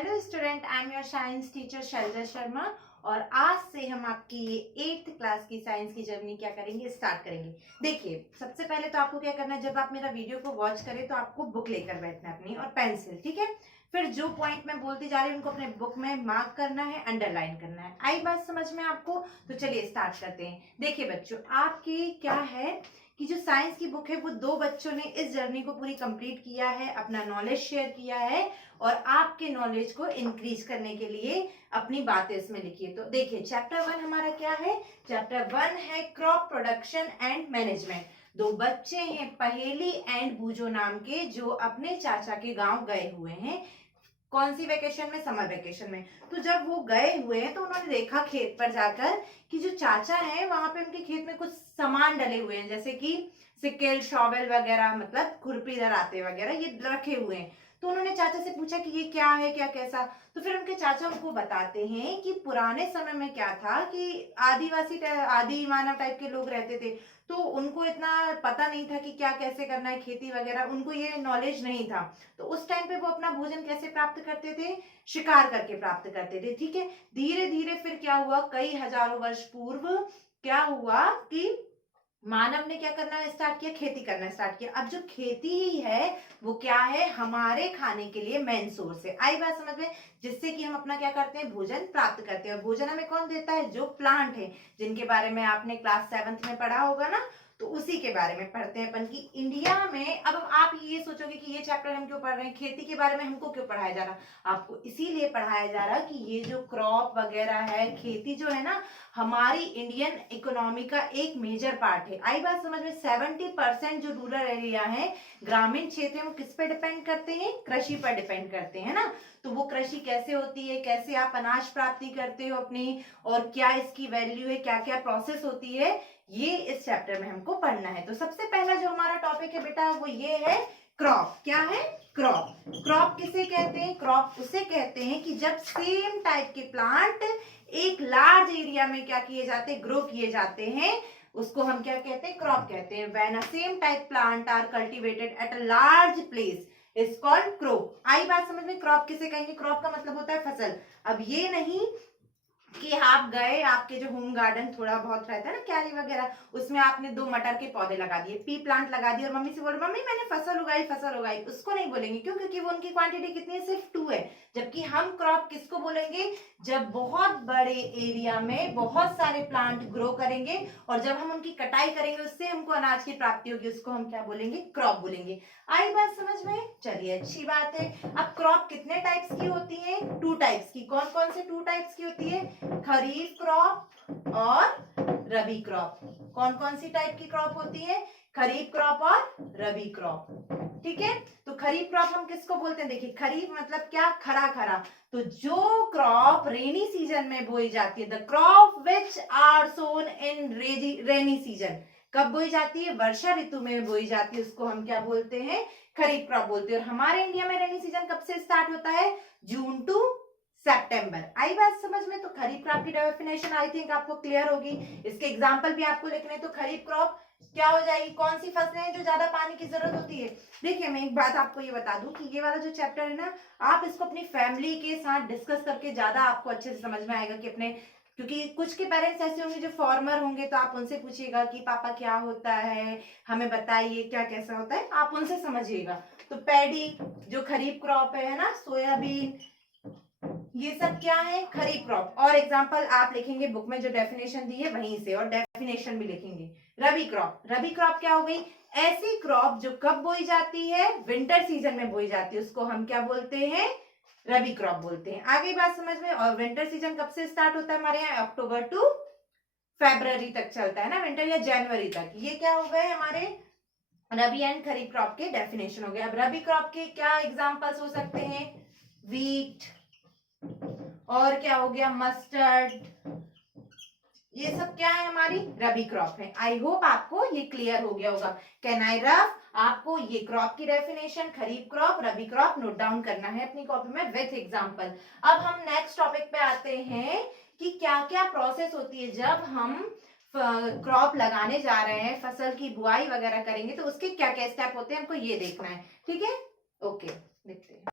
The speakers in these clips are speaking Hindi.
Hello student, I am your science teacher Shailaja Sharma. और आज से हम आपकी ये 8th क्लास की साइंस की जर्नी क्या करेंगे, स्टार्ट करेंगे। देखिए, सबसे पहले तो आपको क्या करना है, जब आप मेरा वीडियो को वॉच करें तो आपको बुक लेकर बैठना है अपनी और पेंसिल, ठीक है। फिर जो पॉइंट मैं बोलती जा रही हूँ उनको अपने बुक में मार्क करना है, अंडरलाइन करना है। आई बात समझ में आपको? तो चलिए स्टार्ट करते हैं। देखिए बच्चों, आपकी क्या है कि जो साइंस की बुक है वो 2 बच्चों ने इस जर्नी को पूरी कंप्लीट किया है, अपना नॉलेज शेयर किया है और आपके नॉलेज को इंक्रीज करने के लिए अपनी बातें इसमें लिखी है। तो देखिए, चैप्टर 1 हमारा क्या है? चैप्टर 1 है क्रॉप प्रोडक्शन एंड मैनेजमेंट। 2 बच्चे हैं पहेली एंड बूजो नाम के, जो अपने चाचा के गांव गए हुए हैं। कौन सी वेकेशन में? समर वेकेशन में। तो जब वो गए हुए हैं तो उन्होंने देखा खेत पर जाकर कि जो चाचा है वहां पे उनके खेत में कुछ सामान डले हुए हैं, जैसे कि सिक्केल, शॉवेल वगैरह, मतलब खुरपी दराते वगैरह ये रखे हुए हैं। तो उन्होंने चाचा से पूछा कि ये क्या है, क्या कैसा। तो फिर उनके चाचा उनको बताते हैं कि पुराने समय में क्या था कि आदि मानव टाइप के लोग रहते थे। तो उनको इतना पता नहीं था कि क्या कैसे करना है, खेती वगैरह उनको ये नॉलेज नहीं था। तो उस टाइम पे वो अपना भोजन कैसे प्राप्त करते थे? शिकार करके प्राप्त करते थे, ठीक है। धीरे धीरे फिर क्या हुआ, कई हजारों वर्ष पूर्व क्या हुआ कि मानव ने क्या करना स्टार्ट किया? खेती करना स्टार्ट किया। अब जो खेती ही है वो क्या है? हमारे खाने के लिए मेन सोर्स है। आई बात समझ में? जिससे कि हम अपना क्या करते हैं, भोजन प्राप्त करते हैं। और भोजन हमें कौन देता है? जो प्लांट है, जिनके बारे में आपने क्लास 7th में पढ़ा होगा ना, तो उसी के बारे में पढ़ते हैं अपन की इंडिया में। अब आप ये सोचोगे कि ये चैप्टर हम क्यों पढ़ रहे हैं, खेती के बारे में हमको क्यों पढ़ाया जा रहा? आपको इसीलिए पढ़ाया जा रहा कि ये जो क्रॉप वगैरह है, खेती जो है ना, हमारी इंडियन इकोनॉमी का एक मेजर पार्ट है। आई बात समझ में? 70% जो रूरल एरिया है, ग्रामीण क्षेत्र है, वो किस पे डिपेंड करते हैं? कृषि पर डिपेंड करते हैं ना। तो वो कृषि कैसे होती है, कैसे आप अनाज प्राप्ति करते हो अपनी, और क्या इसकी वैल्यू है, क्या क्या प्रोसेस होती है, ये इस चैप्टर में हमको पढ़ना है। तो सबसे पहला जो हमारा टॉपिक है बेटा, वो ये है क्रॉप। क्या है? क्रॉप। क्रॉप किसे कहते हैं? क्रॉप उसे कहते हैं कि जब सेम टाइप के प्लांट एक लार्ज एरिया में क्या किए जाते हैं? ग्रो किए जाते हैं। उसको हम क्या कहते हैं? क्रॉप कहते हैं। When a same type plant are cultivated at a large place is called crop. आई बात समझ में? क्रॉप किसे कहेंगे? क्रॉप का मतलब होता है फसल। अब ये नहीं कि आप गए, आपके जो होम गार्डन थोड़ा बहुत रहता है ना, क्यारी वगैरह, उसमें आपने 2 मटर के पौधे लगा दिए, पी प्लांट लगा दिए और मम्मी से बोल मम्मी मैंने फसल उगाई, फसल उगाई। उसको नहीं बोलेंगे। क्यों? क्योंकि वो उनकी क्वांटिटी कितनी है? सिर्फ 2 है। जबकि हम क्रॉप किसको बोलेंगे? जब बहुत बड़े एरिया में बहुत सारे प्लांट ग्रो करेंगे और जब हम उनकी कटाई करेंगे, उससे हमको अनाज की प्राप्ति होगी, उसको हम क्या बोलेंगे? क्रॉप बोलेंगे। आई बात समझ में? चलिए, अच्छी बात है। अब क्रॉप कितने टाइप्स की होती है? 2 टाइप्स की। कौन कौन से 2 टाइप्स की होती है? खरीफ क्रॉप और रबी क्रॉप। कौन कौन सी टाइप की क्रॉप होती है? खरीफ क्रॉप और रबी क्रॉप, ठीक है। तो खरीफ क्रॉप हम किसको बोलते हैं? देखिए, खरीफ मतलब क्या? खरा खरा। तो जो क्रॉप रेनी सीजन में बोई जाती है, the crop which are sown in rainy season. कब बोई जाती है? वर्षा ऋतु में बोई जाती है, उसको हम क्या बोलते हैं? खरीफ क्रॉप बोलते हैं। और हमारे इंडिया में रेनी सीजन कब से स्टार्ट होता है? जून टू सितंबर। आई बात समझ में? तो खरीफ क्रॉप की डेफिनेशन आई थिंक आपको क्लियर होगी। इसके एग्जांपल भी आपको लिखने। तो खरीफ क्रॉप क्या हो जाएगी? कौन सी फसलें हैं जो ज्यादा पानी की जरूरत होती है? देखिए, मैं एक बात आपको ये बता दूं कि ये वाला जो चैप्टर है ना, आप इसको अपनी फैमिली के साथ डिस्कस करके ज्यादा आपको अच्छे से समझ में आएगा कि अपने, क्योंकि कुछ के पेरेंट्स ऐसे होंगे जो फार्मर होंगे, तो आप उनसे पूछिएगा कि पापा क्या होता है, हमें बताइए क्या कैसा होता है, आप उनसे समझिएगा। तो पैडी जो खरीफ क्रॉप है ना, सोयाबीन, ये सब क्या है? खरीफ क्रॉप। और एग्जांपल आप लिखेंगे बुक में, जो डेफिनेशन दी है वहीं से, और डेफिनेशन भी लिखेंगे। रबी क्रॉप। रबी क्रॉप क्या हो गई? ऐसी क्रॉप जो कब बोई जाती है? विंटर सीजन में बोई जाती है, उसको हम क्या बोलते हैं? रबी क्रॉप बोलते हैं। आगे बात समझ में? और विंटर सीजन कब से स्टार्ट होता है हमारे यहाँ? अक्टूबर टू फरवरी तक चलता है ना, विंटर, या जनवरी तक। ये क्या हो गए हमारे रबी एंड खरीफ क्रॉप के डेफिनेशन हो गए। अब रबी क्रॉप के क्या एग्जांपल्स हो सकते हैं? वीट, और क्या हो गया? मस्टर्ड। ये सब क्या है? हमारी रबी क्रॉप है। आई होप आपको ये क्लियर हो गया होगा। Can I rough? आपको ये क्रॉप की डेफिनेशन, खरीफ क्रॉप, रबी क्रॉप नोट डाउन करना है अपनी कॉपी में विथ एग्जांपल। अब हम नेक्स्ट टॉपिक पे आते हैं कि क्या क्या प्रोसेस होती है जब हम क्रॉप लगाने जा रहे हैं, फसल की बुआई वगैरह करेंगे, तो उसके क्या क्या स्टेप होते हैं, हमको ये देखना है, ठीक है। ओके, देखते हैं।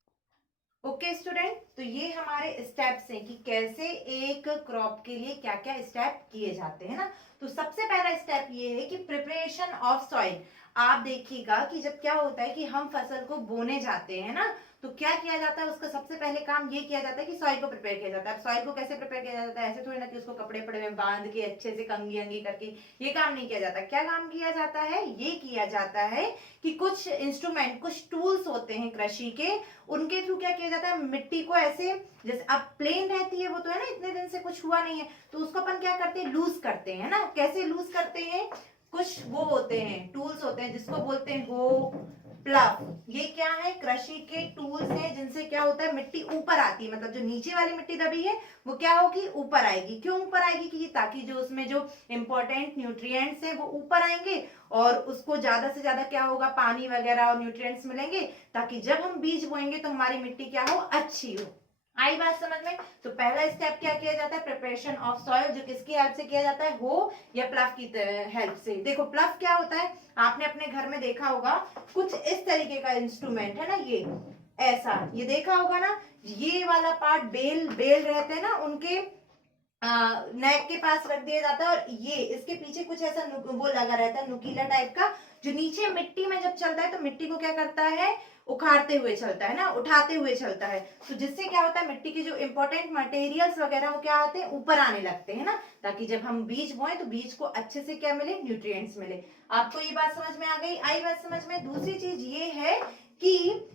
ओके स्टूडेंट, तो ये हमारे स्टेप्स हैं कि कैसे एक क्रॉप के लिए क्या क्या स्टेप किए जाते हैं ना। तो सबसे पहला स्टेप ये है कि प्रिपरेशन ऑफ सॉइल। आप देखिएगा कि जब क्या होता है कि हम फसल को बोने जाते हैं ना, तो क्या किया जाता है, उसका सबसे पहले काम ये किया जाता है कि सॉइल को प्रिपेयर किया जाता है। अब सॉइल को कैसे प्रिपेयर किया जाता है, ऐसे थोड़ी ना कि उसको कपड़े पड़े में बांध के अच्छे से कंगी अंगी करके, ये काम नहीं किया जाता। क्या काम किया जाता है, ये किया जाता है कि कुछ इंस्ट्रूमेंट, कुछ टूल्स होते हैं कृषि के, उनके थ्रू क्या किया जाता है, मिट्टी को ऐसे, जैसे अब प्लेन रहती है वो तो है ना, इतने दिन से कुछ हुआ नहीं है, तो उसको अपन क्या करते हैं, लूज करते हैं ना। कैसे लूज करते हैं, कुछ वो होते हैं, टूल्स होते हैं जिसको बोलते हैं हो प्लव। ये क्या है, कृषि के टूल्स हैं जिनसे क्या होता है, मिट्टी ऊपर आती है, मतलब जो नीचे वाली मिट्टी दबी है वो क्या होगी, ऊपर आएगी। क्यों ऊपर आएगी, कि ताकि जो उसमें जो इंपॉर्टेंट न्यूट्रिएंट्स है वो ऊपर आएंगे और उसको ज्यादा से ज्यादा क्या होगा, पानी वगैरह और न्यूट्रिएंट्स मिलेंगे, ताकि जब हम बीज बोएंगे तो हमारी मिट्टी क्या हो, अच्छी हो। आई बात समझ में। तो पहला स्टेप क्या किया जाता है, प्रिपरेशन ऑफ सॉइल, जो किसकी हेल्प से किया जाता है, हो या प्लव की हेल्प से। देखो प्लव क्या होता है, आपने अपने घर में देखा होगा, कुछ इस तरीके का इंस्ट्रूमेंट है ना, ये ऐसा, ये देखा होगा ना, ये वाला पार्ट बेल बेल रहते हैं ना उनके नेक के पास रख दिया जाता है, और ये इसके पीछे कुछ ऐसा वो लगा रहता है, नुकीला टाइप का, जो नीचे मिट्टी में जब चलता है तो मिट्टी को क्या करता है, उखाड़ते हुए चलता है ना, उठाते हुए चलता है। तो जिससे क्या होता है, मिट्टी के जो इंपॉर्टेंट मटेरियल्स वगैरह वो क्या आते हैं, ऊपर आने लगते हैं ना, ताकि जब हम बीज बोए तो बीज को अच्छे से क्या मिले, न्यूट्रिएंट्स मिले। आपको ये बात समझ में आ गई, आई बात समझ में। दूसरी चीज ये है कि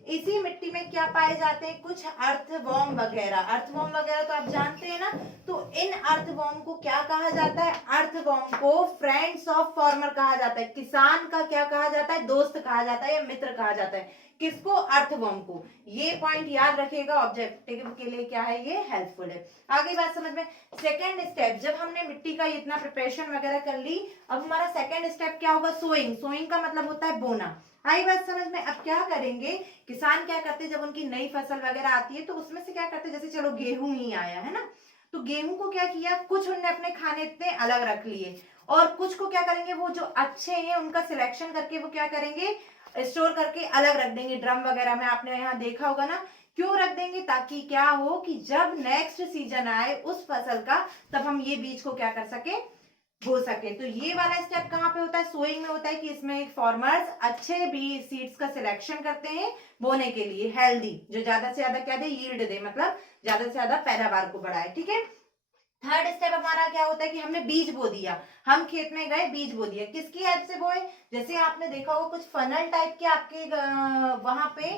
इसी मिट्टी में क्या पाए जाते हैं, कुछ अर्थवॉर्म वगैरह। अर्थवॉर्म वगैरह तो आप जानते हैं ना, तो इन अर्थवॉर्म को क्या कहा जाता है, अर्थवॉर्म को फ्रेंड्स ऑफ फार्मर कहा जाता है, किसान का क्या कहा जाता है, दोस्त कहा जाता है या मित्र कहा जाता है। किसको, अर्थवॉर्म को। ये पॉइंट याद रखिएगा, ऑब्जेक्टिव के लिए क्या है, ये हेल्पफुल है। आगे बात समझ में। सेकेंड स्टेप, जब हमने मिट्टी का इतना प्रिपरेशन वगैरह कर ली, अब हमारा सेकेंड स्टेप क्या होगा, सोइंग। सोइंग का मतलब होता है बोना। आई बात समझ में। अब क्या करेंगे, किसान क्या करते हैं, जब उनकी नई फसल वगैरह आती है तो उसमें से क्या करते हैं, जैसे चलो गेहूं ही आया है ना, तो गेहूं को क्या किया, कुछ उनने अपने खाने इतने अलग रख लिए, और कुछ को क्या करेंगे, वो जो अच्छे हैं उनका सिलेक्शन करके वो क्या करेंगे, स्टोर करके अलग रख देंगे ड्रम वगैरह में। आपने यहाँ देखा होगा ना, क्यों रख देंगे, ताकि क्या हो कि जब नेक्स्ट सीजन आए उस फसल का, तब हम ये बीज को क्या कर सके, हो सके। तो ये वाला स्टेप कहाँ पे होता है, सोइंग में होता है, कि इसमें फार्मर्स अच्छे भी सीड्स का सिलेक्शन करते हैं बोने के लिए, हेल्दी, जो ज्यादा से ज्यादा क्या दे, यील्ड दे, मतलब ज्यादा से ज्यादा पैदावार को बढ़ाए। ठीक है। थर्ड स्टेप हमारा क्या होता है कि हमने बीज बो दिया, हम खेत में गए बीज बो दिया, किसकी हेल्प से बोए, जैसे आपने देखा होगा कुछ फनल टाइप के आपके वहां पे,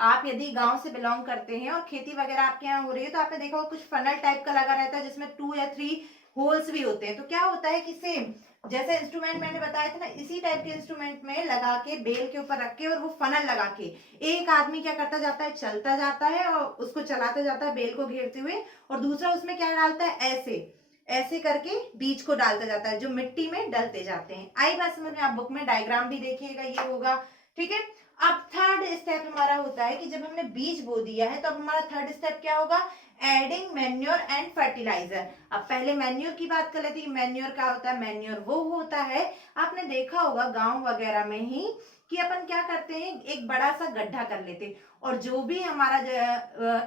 आप यदि गांव से बिलोंग करते हैं और खेती वगैरह आपके यहाँ हो रही है, तो आपने देखा होगा कुछ फनल टाइप का लगा रहता है जिसमें 2 या 3 होल्स भी होते हैं। तो क्या होता है कि सेम जैसे इंस्ट्रूमेंट मैंने बताया था ना, इसी टाइप के इंस्ट्रूमेंट में लगा के बेल के ऊपर रख के, और वो फनल लगा के एक आदमी क्या करता जाता है, चलता जाता है और उसको चलाता जाता है बेल को घेरते हुए, और दूसरा उसमें क्या डालता है, ऐसे ऐसे करके बीज को डालता जाता है, जो मिट्टी में डलते जाते हैं। आई बात समझ में। आप बुक में डायग्राम भी देखिएगा, ये होगा। ठीक है। अब थर्ड स्टेप हमारा होता है कि जब हमने बीज बो दिया है तो अब हमारा थर्ड स्टेप क्या होगा, एडिंग मैन्योर एंड फर्टिलाइजर। अब पहले मैन्योर की बात कर लेते हैं। मैन्योर क्या होता है, मैन्योर वो होता है, आपने देखा होगा गांव वगैरह में ही, कि अपन क्या करते हैं, एक बड़ा सा गड्ढा कर लेते हैं, और जो भी हमारा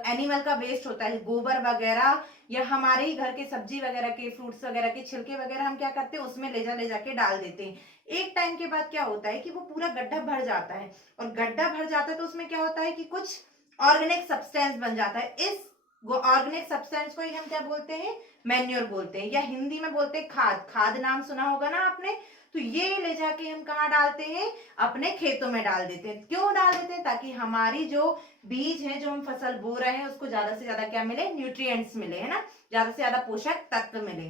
एनिमल का वेस्ट होता है, गोबर वगैरह या हमारे ही घर के सब्जी वगैरह के, फ्रूट्स वगैरह के छिलके वगैरह, हम क्या करते हैं, उसमें ले जाके डाल देते हैं। एक टाइम के बाद क्या होता है कि वो पूरा गड्ढा भर जाता है, और गड्ढा भर जाता है तो उसमें क्या होता है कि कुछ ऑर्गेनिक सब्सटेंस बन जाता है। इस ऑर्गेनिक सब्सटेंस को ही हम क्या बोलते हैं, मैन्योर बोलते हैं, या हिंदी में बोलते हैं खाद। खाद नाम सुना होगा ना आपने। तो ये ले जाके हम कहाँ डालते हैं, अपने खेतों में डाल देते हैं। क्यों डाल देते हैं, ताकि हमारी जो बीज है, जो हम फसल बो रहे हैं, उसको ज्यादा से ज्यादा क्या मिले, न्यूट्रिएंट्स मिले, है ना, ज्यादा से ज्यादा पोषक तत्व मिले।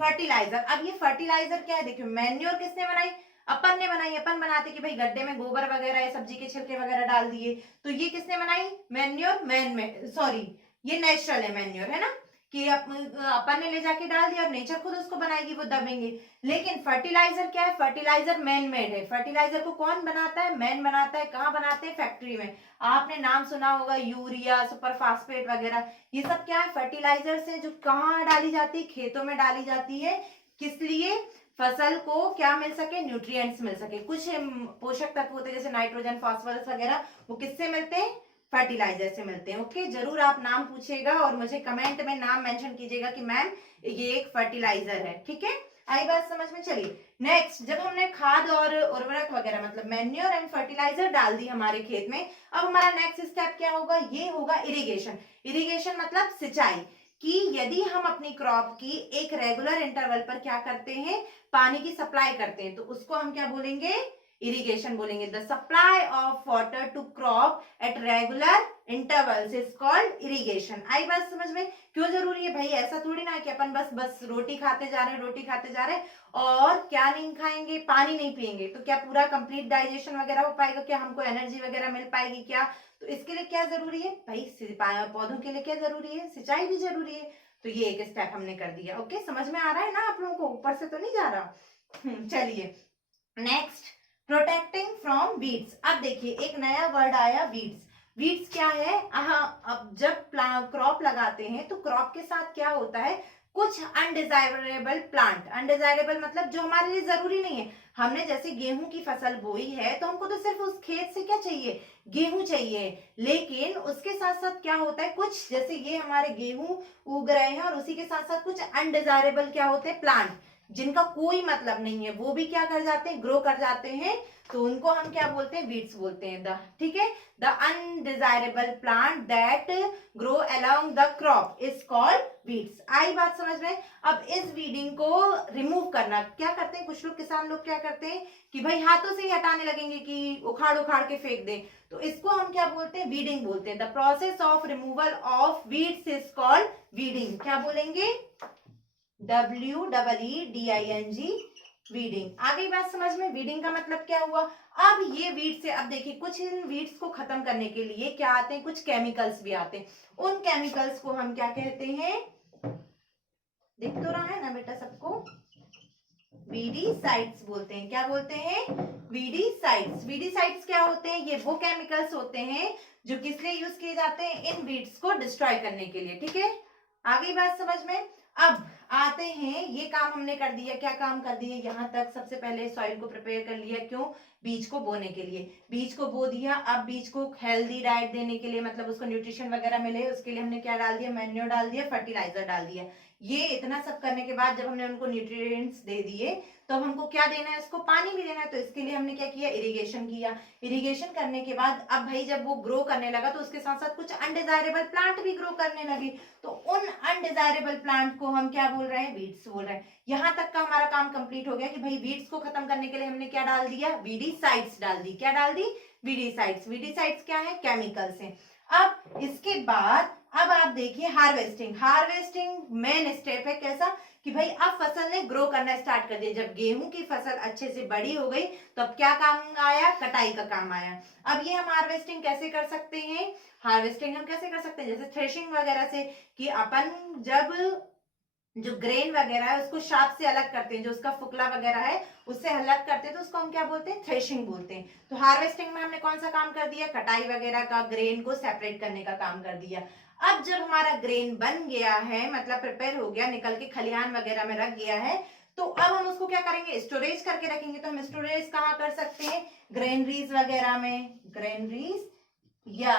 फर्टिलाइजर। अब ये फर्टिलाइजर क्या है, देखिए मैन्योर किसने बनाई, अपन ने बनाई। अपन बनाते कि भाई गड्ढे में गोबर वगैरह या सब्जी के छिलके वगैरह डाल दिए, तो ये किसने बनाई, मैन्योर, मैन में सॉरी, ये नेचुरल है मैन्योर, है ना, कि अपन ने ले जाके डाल दिया और नेचर खुद उसको बनाएगी, वो दबेंगे। लेकिन फर्टिलाइजर क्या है, फर्टिलाइजर मैन मेड है। फर्टिलाइजर को कौन बनाता है, मैन बनाता है। कहाँ बनाते हैं, फैक्ट्री में। आपने नाम सुना होगा यूरिया, सुपर फास्फेट वगैरह, ये सब क्या है, फर्टिलाइजर्स है, जो कहाँ डाली जाती है, खेतों में डाली जाती है। किस लिए, फसल को क्या मिल सके, न्यूट्रिएंट्स मिल सके। कुछ पोषक तत्व होते हैं जैसे नाइट्रोजन, फास्फोरस वगैरह, वो किससे मिलते हैं, फर्टिलाइजर से मिलते हैं। ओके, जरूर आप नाम पूछेगा और मुझे कमेंट में नाम मेंशन कीजिएगा कि मैम ये एक फर्टिलाइजर है। ठीक है, आई बात समझ में? चलिए नेक्स्ट, जब हमने खाद और उर्वरक वगैरह मतलब मैन्योर एंड फर्टिलाइजर डाल दी हमारे खेत में, अब हमारा नेक्स्ट स्टेप क्या होगा? ये होगा इरिगेशन। इरिगेशन मतलब सिंचाई, कि यदि हम अपनी क्रॉप की एक रेगुलर इंटरवल पर क्या करते हैं, पानी की सप्लाई करते हैं, तो उसको हम क्या बोलेंगे? इरिगेशन बोलेंगे। The supply of water to crop at regular intervals is called irrigation. आई बात समझ में? क्यों जरूरी है भाई? ऐसा थोड़ी ना कि अपन बस बस रोटी खाते जा रहे हैं, रोटी खाते जा रहे हैं और क्या नहीं खाएंगे, पानी नहीं पिएंगे, तो क्या पूरा कंप्लीट डाइजेशन वगैरह हो पाएगा? क्या हमको एनर्जी वगैरह मिल पाएगी क्या? तो इसके लिए क्या जरूरी है भाई? पौधों के लिए क्या जरूरी है? सिंचाई भी जरूरी है। तो ये एक स्टेप हमने कर दिया। ओके, समझ में आ रहा है ना आप लोगों को? ऊपर से तो नहीं जा रहा? चलिए नेक्स्ट, प्रोटेक्टिंग फ्रॉम वीड्स। अब देखिए एक नया वर्ड आया, वीड्स। वीड्स क्या है? अब जब क्रॉप लगाते हैं तो क्रॉप के साथ क्या होता है? कुछ अनडिजायरेबल प्लांट, अनडिजायरेबल मतलब जो हमारे लिए जरूरी नहीं है। हमने जैसे गेहूं की फसल बोई है तो हमको तो सिर्फ उस खेत से क्या चाहिए? गेहूं चाहिए। लेकिन उसके साथ साथ क्या होता है, कुछ जैसे ये हमारे गेहूं उग रहे हैं और उसी के साथ साथ कुछ अनडिजायरेबल क्या होते हैं? प्लांट, जिनका कोई मतलब नहीं है, वो भी क्या कर जाते हैं? ग्रो कर जाते हैं। तो उनको हम क्या बोलते हैं? वीड्स बोलते हैं। ठीक है, the undesirable plant that grow along the crop is called weeds. आई बात समझ में? अब इस वीडिंग को रिमूव करना क्या करते हैं कुछ लोग, किसान लोग क्या करते हैं कि भाई हाथों से ही हटाने लगेंगे कि उखाड़ उखाड़ के फेंक दें। तो इसको हम क्या बोलते हैं? वीडिंग बोलते हैं। The process of removal of weeds is called weeding. क्या बोलेंगे? WEEDING, weeding. आ गई बात समझ में? वीडिंग का मतलब क्या हुआ? अब ये वीड से, अब देखिए कुछ इन वीड्स को खत्म करने के लिए क्या आते हैं? कुछ केमिकल्स भी आते हैं। उन केमिकल्स को हम क्या कहते हैं? दिख तो रहा है ना बेटा सबको? वीडीसाइड्स बोलते हैं। क्या बोलते हैं? वीडीसाइड्स। वीडीसाइड्स क्या होते हैं? ये वो केमिकल्स होते हैं जो किस लिए यूज किए जाते हैं? इन वीड्स को डिस्ट्रॉय करने के लिए। ठीक है, आ गई बात समझ में? अब आते हैं, ये काम हमने कर दिया। क्या काम कर दिए? यहाँ तक सबसे पहले सॉइल को प्रिपेयर कर लिया। क्यों? बीज को बोने के लिए। बीज को बो दिया। अब बीज को हेल्दी डाइट देने के लिए, मतलब उसको न्यूट्रिशन वगैरह मिले, उसके लिए हमने क्या डाल दिया? मैन्योर डाल दिया, फर्टिलाइजर डाल दिया। ये इतना सब करने के बाद जब हमने उनको न्यूट्रिएंट्स दे दिए तो अब हमको क्या देना है? उसको पानी भी देना है। तो इसके लिए हमने क्या किया? इरिगेशन किया। इरिगेशन करने के बाद अब भाई जब वो ग्रो करने लगा तो उसके साथ साथ कुछ अनडिजायरेबल प्लांट भी ग्रो करने लगे। तो उन अनडिजायरेबल प्लांट को हम क्या बोल रहे हैं? वीड्स बोल रहे हैं। यहां तक का हमारा काम कंप्लीट हो गया कि भाई वीड्स को खत्म करने के लिए हमने क्या डाल दिया? वीडीसाइड्स डाल दी। क्या डाल दी? वीडीसाइड्स। वीडीसाइड्स क्या है? केमिकल्स हैं। अब इसके बाद अब आप देखिए हार्वेस्टिंग। हार्वेस्टिंग मेन स्टेप है। कैसा? कि भाई अब फसल ने ग्रो करना स्टार्ट कर दिया। जब गेहूं की फसल अच्छे से बड़ी हो गई तो अब क्या काम आया? कटाई का काम आया। अब ये हम हार्वेस्टिंग कैसे कर सकते हैं? हार्वेस्टिंग हम कैसे कर सकते हैं? जैसे थ्रेशिंग वगैरह से, कि अपन जब जो ग्रेन वगैरह है उसको शाप से अलग करते हैं, जो उसका फुकला वगैरह है उससे अलग करते हैं, तो उसको हम क्या बोलते हैं? थ्रेशिंग बोलते हैं। तो हार्वेस्टिंग में हमने कौन सा काम कर दिया? कटाई वगैरह का, ग्रेन को सेपरेट करने का काम कर दिया। अब जब हमारा ग्रेन बन गया है, मतलब प्रिपेयर हो गया, निकल के खलिहान वगैरह में रख गया है, तो अब हम उसको क्या करेंगे? स्टोरेज करके रखेंगे। तो हम स्टोरेज कहाँ कर सकते हैं? ग्रेनरीज वगैरह में, ग्रेनरीज या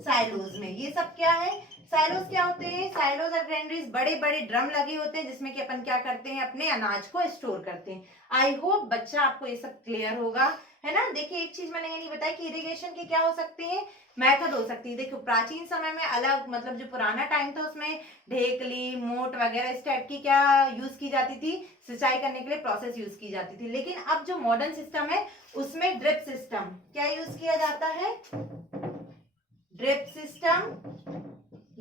साइलोज में। ये सब क्या है? साइलोज क्या होते हैं? साइलोज और ग्रेनरीज बड़े बड़े ड्रम लगे होते हैं जिसमें कि अपन क्या करते हैं? अपने अनाज को स्टोर करते हैं। आई होप बच्चा आपको ये सब क्लियर होगा, है ना? देखिए एक चीज मैंने ये नहीं बताया कि इरिगेशन के क्या हो सकते हैं? मेथड हो सकती है। देखो प्राचीन समय में अलग, मतलब जो पुराना टाइम था उसमें ढेकली, मोट वगैरह इस टाइप की क्या यूज की जाती थी? सिंचाई करने के लिए प्रोसेस यूज की जाती थी। लेकिन अब जो मॉडर्न सिस्टम है उसमें ड्रिप सिस्टम क्या यूज किया जाता है? ड्रिप सिस्टम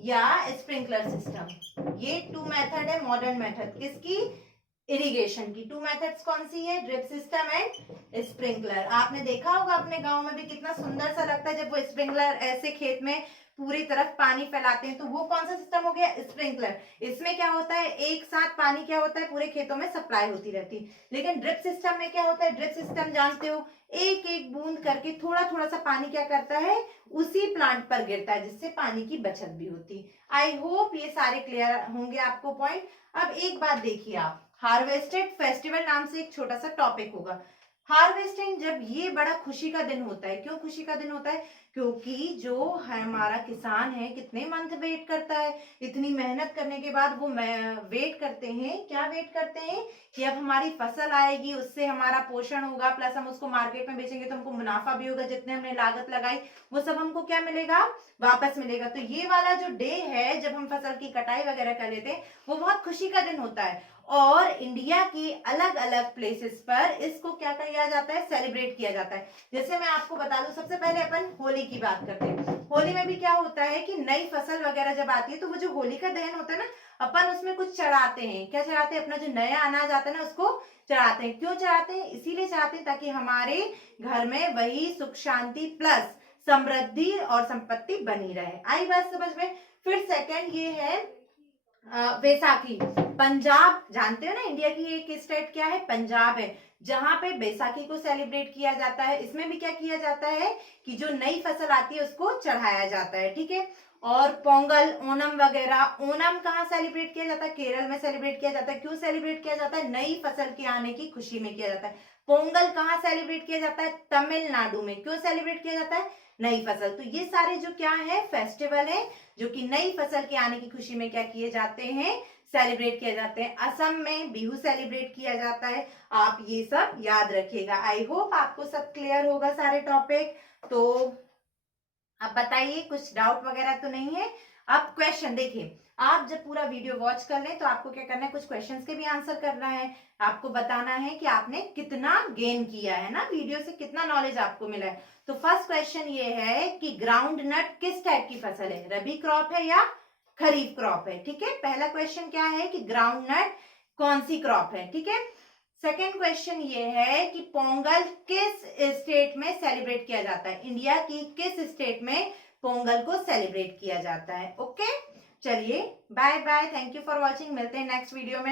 या स्प्रिंकलर सिस्टम। ये टू मेथड है मॉडर्न मेथड। किसकी? इरिगेशन की। टू मेथड्स कौन सी है? Drip system and sprinkler. आपने देखा होगा अपने गांव में भी कितना सुंदर सा लगता है जब वो स्प्रिंकलर ऐसे खेत में पूरी तरफ पानी फैलाते हैं। तो वो कौन सा सिस्टम हो गया? स्प्रिंकलर। इसमें क्या होता है? एक साथ पानी क्या होता है? पूरे खेतों में सप्लाई होती रहती है। लेकिन ड्रिप सिस्टम में क्या होता है? ड्रिप सिस्टम जानते हो, एक एक बूंद करके थोड़ा थोड़ा सा पानी क्या करता है? उसी प्लांट पर गिरता है, जिससे पानी की बचत भी होती। आई होप ये सारे क्लियर होंगे आपको पॉइंट। अब एक बात देखिए आप, हार्वेस्टेड फेस्टिवल नाम से एक छोटा सा टॉपिक होगा। हार्वेस्टिंग जब ये बड़ा खुशी का दिन होता है, क्यों खुशी का दिन होता है? क्योंकि जो हमारा किसान है कितने मंथ वेट करता है, इतनी मेहनत करने के बाद वो वेट करते हैं, क्या वेट करते हैं कि अब हमारी फसल आएगी, उससे हमारा पोषण होगा, प्लस हम उसको मार्केट में बेचेंगे तो हमको मुनाफा भी होगा, जितने हमने लागत लगाई वो सब हमको क्या मिलेगा, वापस मिलेगा। तो ये वाला जो डे है जब हम फसल की कटाई वगैरह कर लेते हैं, वो बहुत खुशी का दिन होता है। और इंडिया की अलग अलग प्लेसेस पर इसको क्या किया जाता है, सेलिब्रेट किया जाता है। जैसे मैं आपको बता दूं, सबसे पहले अपन होली की बात करते हैं। होली में भी क्या होता है कि नई फसल वगैरह जब आती है तो वो जो होली का दहन होता है ना, अपन उसमें कुछ चढ़ाते हैं। क्या चढ़ाते हैं? अपना जो नया अनाज आता है ना उसको चढ़ाते हैं। क्यों चढ़ाते हैं? इसीलिए चढ़ाते हैं ताकि हमारे घर में वही सुख शांति प्लस समृद्धि और संपत्ति बनी रहे। आई बात समझ में? फिर सेकंड ये है बैसाखी। पंजाब जानते हो ना, इंडिया की एक स्टेट क्या है, पंजाब है, जहां पे बैसाखी को सेलिब्रेट किया जाता है। इसमें भी क्या किया जाता है कि जो नई फसल आती है उसको चढ़ाया जाता है, ठीक है। और पोंगल, ओनम वगैरह, ओनम कहाँ सेलिब्रेट किया जाता है? केरल में सेलिब्रेट किया जाता है। क्यों सेलिब्रेट किया जाता है? नई फसल के आने की खुशी में किया जाता है। पोंगल कहाँ सेलिब्रेट किया जाता है? तमिलनाडु में। क्यों सेलिब्रेट किया जाता है? नई फसल। तो ये सारे जो क्या है, फेस्टिवल है जो कि नई फसल के आने की खुशी में क्या किए जाते हैं, सेलिब्रेट किए जाते हैं। असम में बिहू सेलिब्रेट किया जाता है। आप ये सब याद रखिएगा। आई होप आपको सब क्लियर होगा सारे टॉपिक। तो अब बताइए, कुछ डाउट वगैरह तो नहीं है? अब क्वेश्चन देखिए, आप जब पूरा वीडियो वॉच कर लें तो आपको क्या करना है, कुछ क्वेश्चंस के भी आंसर करना है। आपको बताना है कि आपने कितना गेन किया है ना, वीडियो से कितना नॉलेज आपको मिला है। तो फर्स्ट क्वेश्चन ये है कि ग्राउंड नट किस टाइप की फसल है, रबी क्रॉप है या खरीफ क्रॉप है? ठीक है, पहला क्वेश्चन क्या है कि ग्राउंड नट कौन सी क्रॉप है, ठीक है। सेकेंड क्वेश्चन ये है कि पोंगल किस स्टेट में सेलिब्रेट किया जाता है, इंडिया की किस स्टेट में पोंगल को सेलिब्रेट किया जाता है। ओके, चलिए bye bye, thank you for watching, मिलते हैं नेक्स्ट वीडियो में।